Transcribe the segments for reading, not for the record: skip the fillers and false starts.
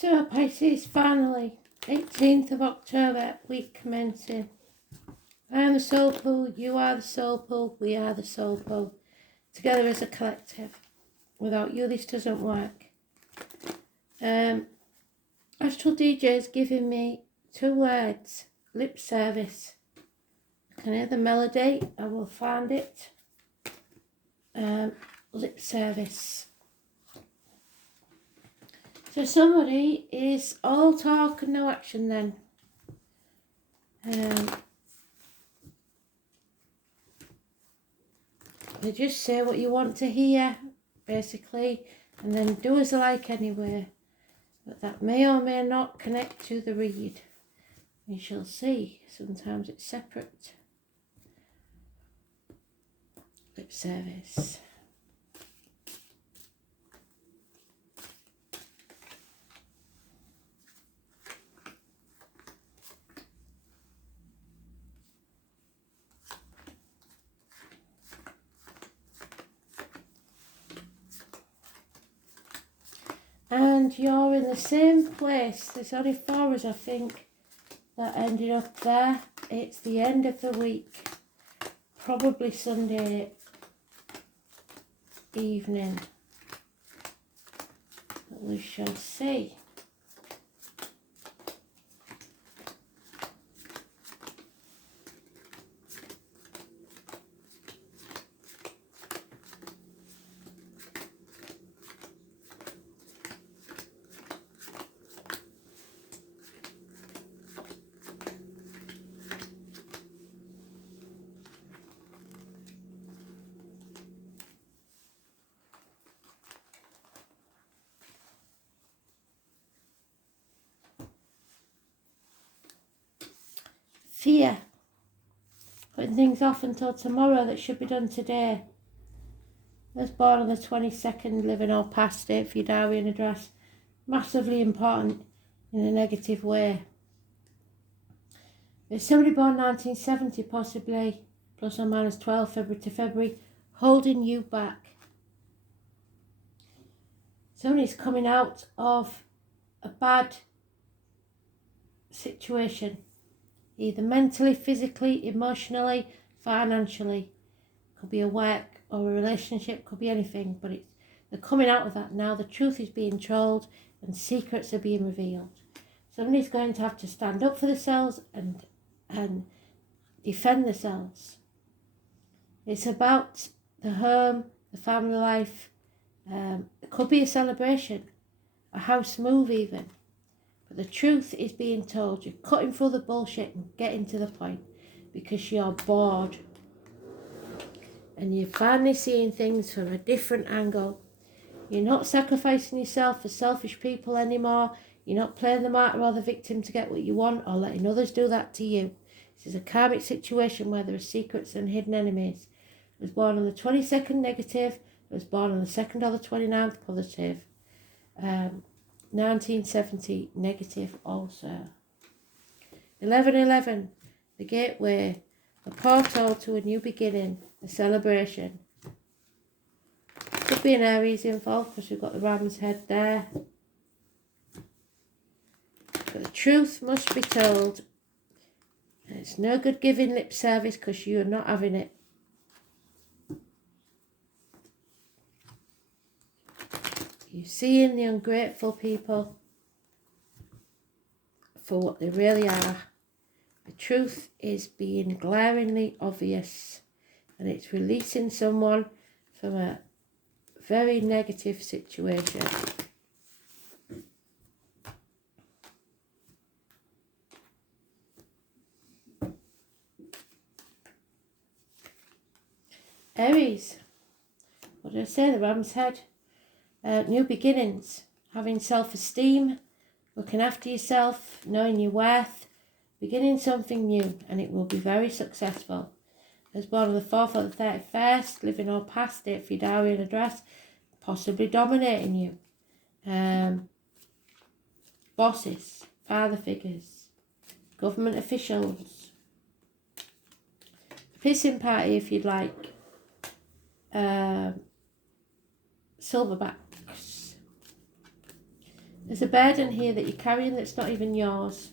So Pisces, finally, 18th of October, week commencing. I am the soul pool, you are the soul pool, we are the soul pool. Together as a collective. Without you, this doesn't work. Astral DJ is giving me 2 words, lip service. I can hear the melody, I will find it. Lip service. So somebody is all talk and no action then. They just say what you want to hear, basically, and then do as I like anyway. But that may or may not connect to the read. We shall see. Sometimes it's separate. Lip service. And you're in the same place. There's only 4 as I think that ended up there. It's the end of the week. Probably Sunday evening. But we shall see. Fear. Putting things off until tomorrow that should be done today. I was born on the 22nd, living or past date for your diary and address. Massively important in a negative way. There's somebody born 1970 possibly, plus or minus 12 February to February, holding you back. Somebody's coming out of a bad situation. Either mentally, physically, emotionally, financially. Could be a work or a relationship, could be anything, but they're coming out of that now. The truth is being told and secrets are being revealed. Somebody's going to have to stand up for themselves and defend themselves. It's about the home, the family life. It could be a celebration, a house move even. But the truth is being told. You're cutting through the bullshit and getting to the point because you're bored. And you're finally seeing things from a different angle. You're not sacrificing yourself for selfish people anymore. You're not playing the martyr or the victim to get what you want or letting others do that to you. This is a karmic situation where there are secrets and hidden enemies. I was born on the 22nd negative. I was born on the 2nd or the 29th positive. 1970 negative also. 1111, the gateway, a portal to a new beginning, a celebration. Could be an Aries involved because we've got the ram's head there. But the truth must be told. And it's no good giving lip service because you're not having it. You're seeing the ungrateful people for what they really are. The truth is being glaringly obvious, and it's releasing someone from a very negative situation. Aries, what did I say? The ram's head. New beginnings, having self-esteem, looking after yourself, knowing your worth, beginning something new, and it will be very successful. I was born on the 4th or the 31st, living or past date for your diary and address, possibly dominating you. Bosses, father figures, government officials. Pissing party if you'd like. Silverbacks. There's a burden here that you're carrying that's not even yours.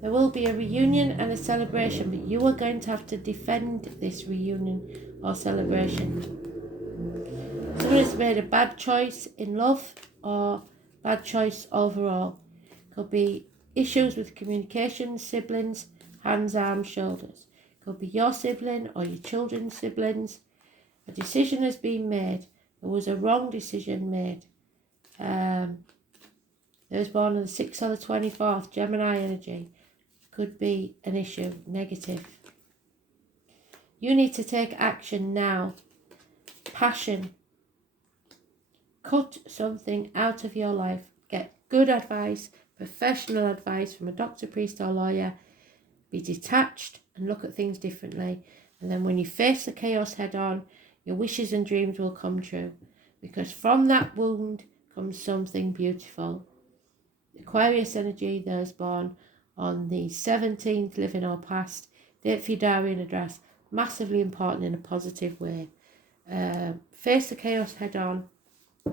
There will be a reunion and a celebration, but you are going to have to defend this reunion or celebration. Someone has made a bad choice in love or bad choice overall. Could be issues with communication, siblings, hands, arms, shoulders. Could be your sibling or your children's siblings. A decision has been made. There was a wrong decision made. They was born on the 6th or the 24th, Gemini energy. Could be an issue, negative. You need to take action now. Passion. Cut something out of your life. Get good advice, professional advice from a doctor, priest or lawyer. Be detached and look at things differently. And then when you face the chaos head on, your wishes and dreams will come true. Because from that wound comes something beautiful. Aquarius energy, those born on the 17th, living or past, date for your diary and address, massively important in a positive way. Face the chaos head on,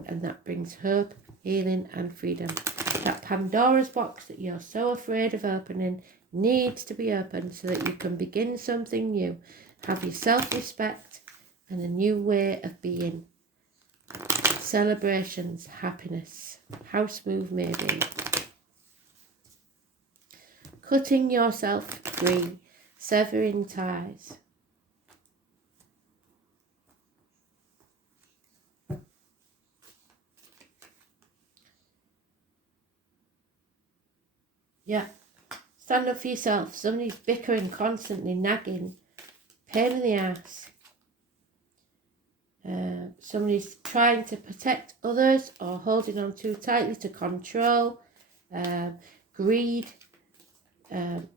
and that brings hope, healing and freedom. That Pandora's box that you're so afraid of opening needs to be opened so that you can begin something new. Have your self-respect and a new way of being. Celebrations, happiness. House move maybe. Cutting yourself free. Severing ties. Yeah. Stand up for yourself. Somebody's bickering, constantly nagging. Pain in the ass. Somebody's trying to protect others or holding on too tightly to control. Greed.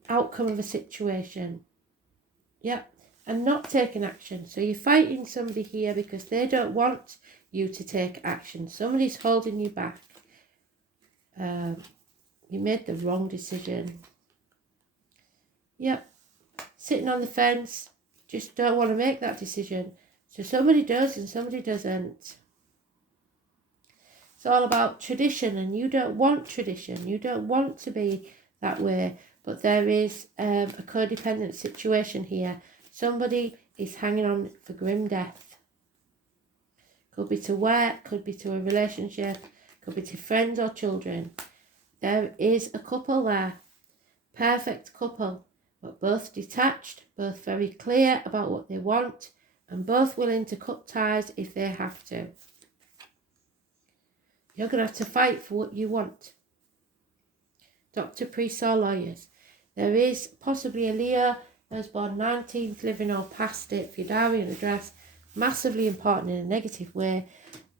Outcome of a situation. Yeah. And not taking action. So you're fighting somebody here because they don't want you to take action. Somebody's holding you back. You made the wrong decision. Yep. Sitting on the fence. Just don't want to make that decision. So somebody does and somebody doesn't. It's all about tradition, and you don't want tradition. You don't want to be that way. But there is a codependent situation here. Somebody is hanging on for grim death. Could be to work, could be to a relationship, could be to friends or children. There is a couple there. Perfect couple. But both detached, both very clear about what they want, and both willing to cut ties if they have to. You're going to have to fight for what you want. Doctor, priests or lawyers. There is possibly a Leo that was born 19th, living or past it, for your diary and address. Massively important in a negative way.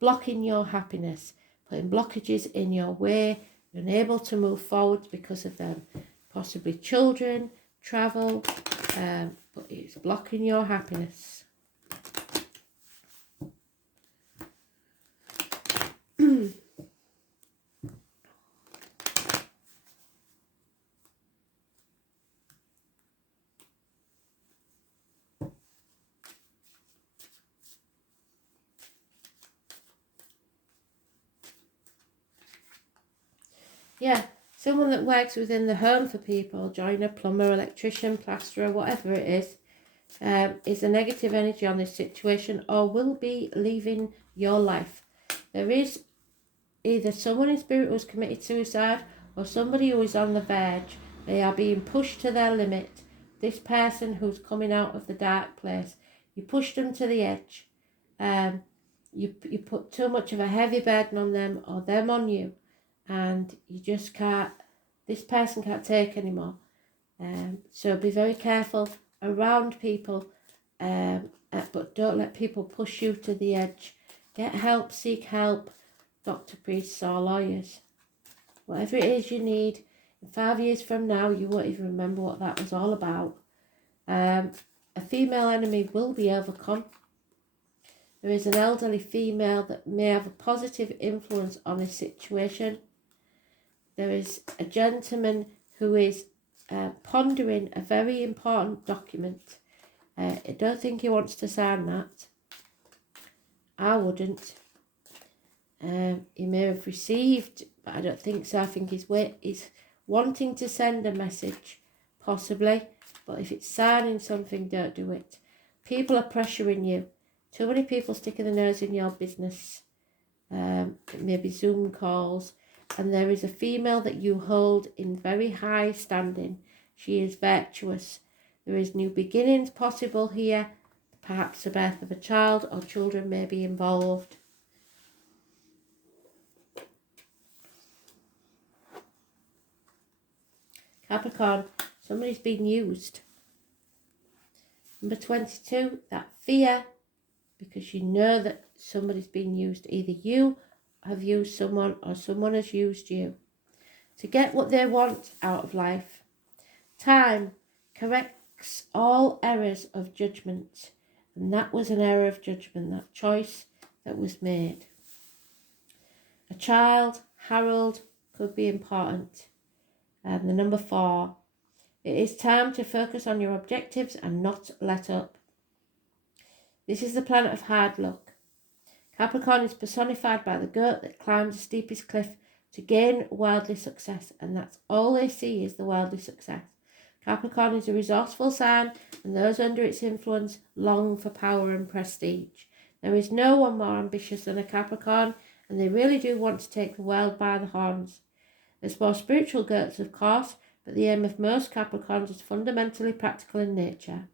Blocking your happiness. Putting blockages in your way. You're unable to move forward because of them. Possibly children, travel, but it's blocking your happiness. Yeah, someone that works within the home for people, joiner, plumber, electrician, plasterer, whatever it is a negative energy on this situation or will be leaving your life. There is either someone in spirit who's committed suicide or somebody who is on the verge. They are being pushed to their limit. This person who's coming out of the dark place, you push them to the edge. You put too much of a heavy burden on them or them on you, and you just can't, this person can't take anymore. So be very careful around people, but don't let people push you to the edge. Get help, seek help, doctor, priests or lawyers. Whatever it is you need, in 5 years from now, you won't even remember what that was all about. A female enemy will be overcome. There is an elderly female that may have a positive influence on this situation. There is a gentleman who is pondering a very important document. I don't think he wants to sign that. I wouldn't. He may have received, but I don't think so. I think he's wanting to send a message, possibly. But if it's signing something, don't do it. People are pressuring you. Too many people sticking their nose in your business. It may be Zoom calls. And there is a female that you hold in very high standing. She is virtuous. There is new beginnings possible here. Perhaps the birth of a child or children may be involved. Capricorn, somebody's been used. Number 22, that fear, because you know that somebody's been used. Either you have used someone or someone has used you to get what they want out of life. Time corrects all errors of judgment. And that was an error of judgment, that choice that was made. A child, Harold, could be important. And the number 4, it is time to focus on your objectives and not let up. This is the planet of hard luck. Capricorn is personified by the goat that climbs the steepest cliff to gain worldly success, and that's all they see is the worldly success. Capricorn is a resourceful sign, and those under its influence long for power and prestige. There is no one more ambitious than a Capricorn, and they really do want to take the world by the horns. There's more spiritual goats, of course, but the aim of most Capricorns is fundamentally practical in nature.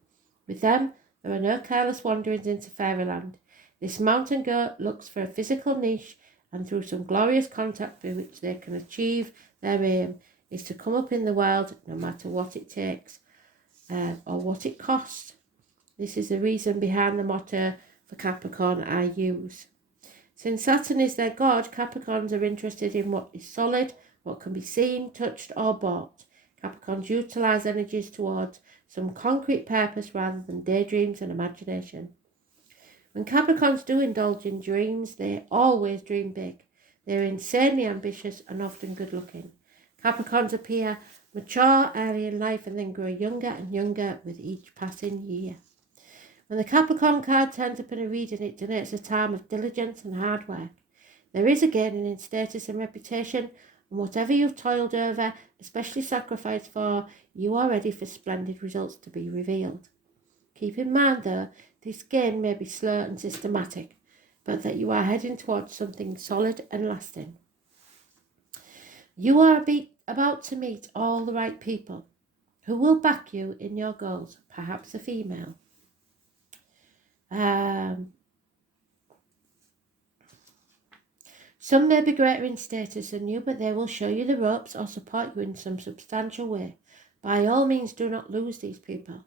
With them, there are no careless wanderings into fairyland. This mountain goat looks for a physical niche, and through some glorious contact through which they can achieve their aim is to come up in the world no matter what it takes or what it costs. This is the reason behind the motto for Capricorn I use. Since Saturn is their god, Capricorns are interested in what is solid, what can be seen, touched or bought. Capricorns utilise energies towards some concrete purpose rather than daydreams and imagination. When Capricorns do indulge in dreams, they always dream big. They're insanely ambitious and often good looking. Capricorns appear mature early in life and then grow younger and younger with each passing year. When the Capricorn card turns up in a reading, it denotes a time of diligence and hard work. There is a gaining in status and reputation, and whatever you've toiled over, especially sacrificed for, you are ready for splendid results to be revealed. Keep in mind, though, this gain may be slow and systematic, but that you are heading towards something solid and lasting. You are about to meet all the right people who will back you in your goals, perhaps a female. Some may be greater in status than you, but they will show you the ropes or support you in some substantial way. By all means, do not lose these people.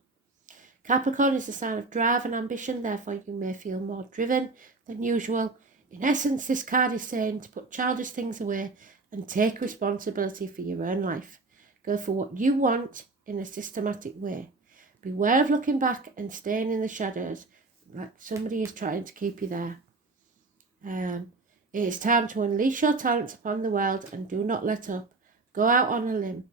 Capricorn is a sign of drive and ambition, therefore you may feel more driven than usual. In essence, this card is saying to put childish things away and take responsibility for your own life. Go for what you want in a systematic way. Beware of looking back and staying in the shadows like somebody is trying to keep you there. It is time to unleash your talents upon the world and do not let up. Go out on a limb.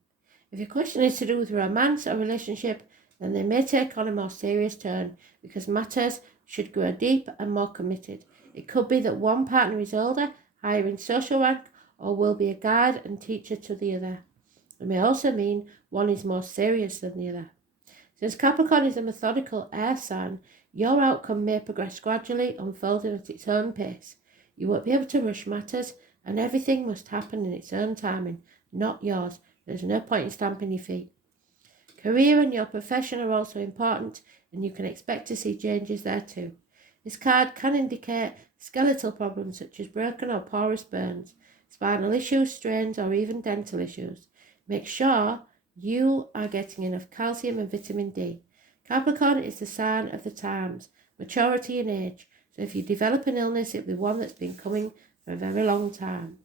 If your question is to do with romance or relationship, then they may take on a more serious turn because matters should grow deep and more committed. It could be that one partner is older, higher in social rank, or will be a guide and teacher to the other. It may also mean one is more serious than the other. Since Capricorn is a methodical air sign, your outcome may progress gradually, unfolding at its own pace. You won't be able to rush matters, and everything must happen in its own timing, not yours. There's no point in stamping your feet. Career and your profession are also important, and you can expect to see changes there too. This card can indicate skeletal problems such as broken or porous bones, spinal issues, strains, or even dental issues. Make sure you are getting enough calcium and vitamin D. Capricorn is the sign of the times, maturity and age. So if you develop an illness, it'll be one that's been coming for a very long time.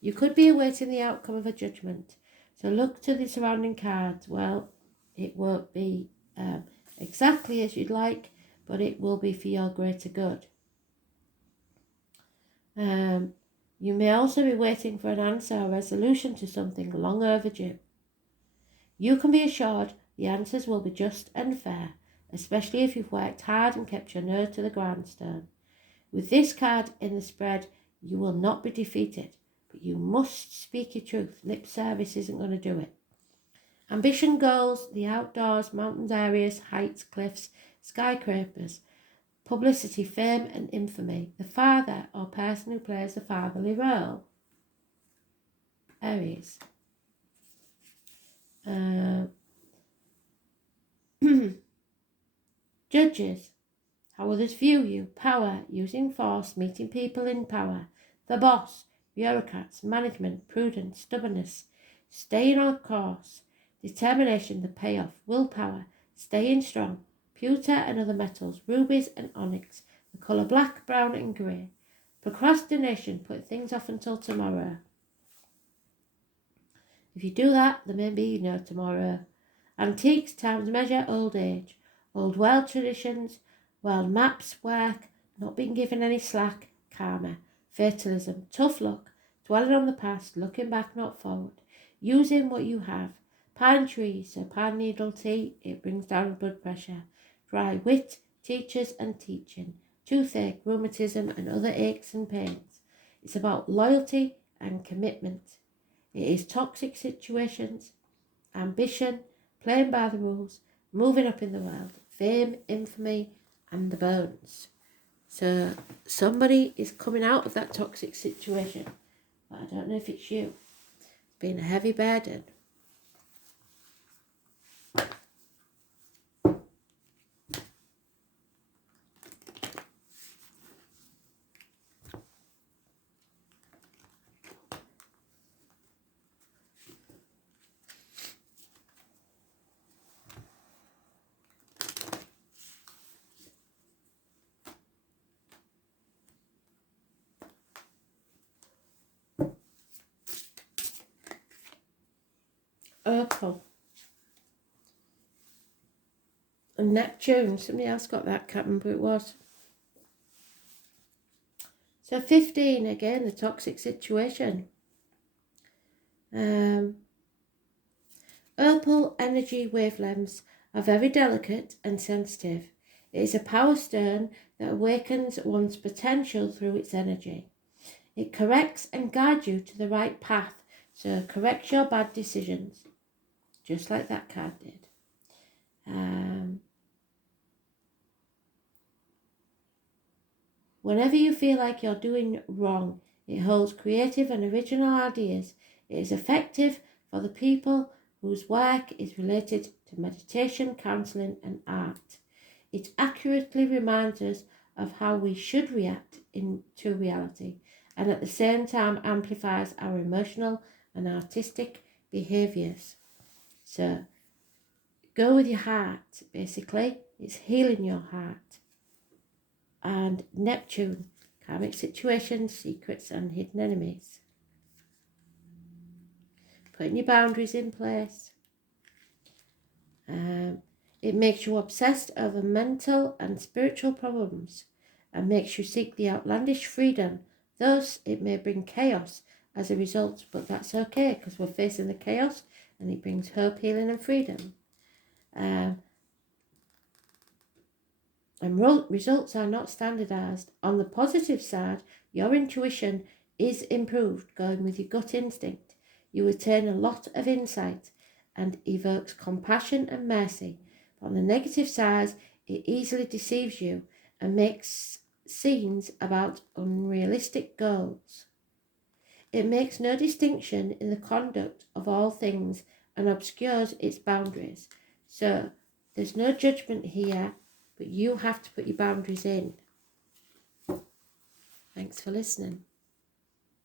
You could be awaiting the outcome of a judgment. So look to the surrounding cards. Well, it won't be exactly as you'd like, but it will be for your greater good. You may also be waiting for an answer or resolution to something long overdue. You can be assured the answers will be just and fair, especially if you've worked hard and kept your nose to the grindstone. With this card in the spread, You will not be defeated, but you must speak your truth. Lip service isn't going to do it. Ambition, goals, the outdoors, mountains, areas, heights, cliffs, skyscrapers, publicity, fame and infamy. The father or person who plays the fatherly role. Aries. Judges. How others view you. Power. Using force. Meeting people in power. The boss. Bureaucrats. Management. Prudence. Stubbornness. Staying on course. Determination. The payoff. Willpower. Staying strong. Pewter and other metals. Rubies and onyx. The colour black, brown and grey. Procrastination. Put things off until tomorrow. If you do that, there may be no tomorrow. Antiques, times measure, old age. Old world traditions, world maps, work, not being given any slack, karma. Fatalism, tough luck, dwelling on the past, looking back, not forward. Using what you have. Pine trees, so pine needle tea, it brings down blood pressure. Dry wit, teachers and teaching. Toothache, rheumatism and other aches and pains. It's about loyalty and commitment. It is toxic situations, ambition, playing by the rules, moving up in the world, fame, infamy, and the bones. So somebody is coming out of that toxic situation, but I don't know if it's you. It's been a heavy burden. Opal. And Neptune. Somebody else got that, can't remember who it was. So 15, again, the toxic situation. Opal energy wavelengths are very delicate and sensitive. It is a power stone that awakens one's potential through its energy. It corrects and guides you to the right path, so corrects your bad decisions, just like that card did. Whenever you feel like you're doing wrong, it holds creative and original ideas. It is effective for the people whose work is related to meditation, counselling and art. It accurately reminds us of how we should react to reality, and at the same time amplifies our emotional and artistic behaviours. So go with your heart, basically. It's healing your heart. And Neptune, karmic situations, secrets and hidden enemies. Putting your boundaries in place. It makes you obsessed over mental and spiritual problems and makes you seek the outlandish freedom. Thus, it may bring chaos as a result, but that's okay because we're facing the chaos and it brings hope, healing and freedom. And results are not standardized. On the positive side, your intuition is improved, going with your gut instinct. You attain a lot of insight and evokes compassion and mercy. But on the negative side, it easily deceives you and makes scenes about unrealistic goals. It makes no distinction in the conduct of all things and obscures its boundaries. So there's no judgment here, but you have to put your boundaries in. Thanks for listening.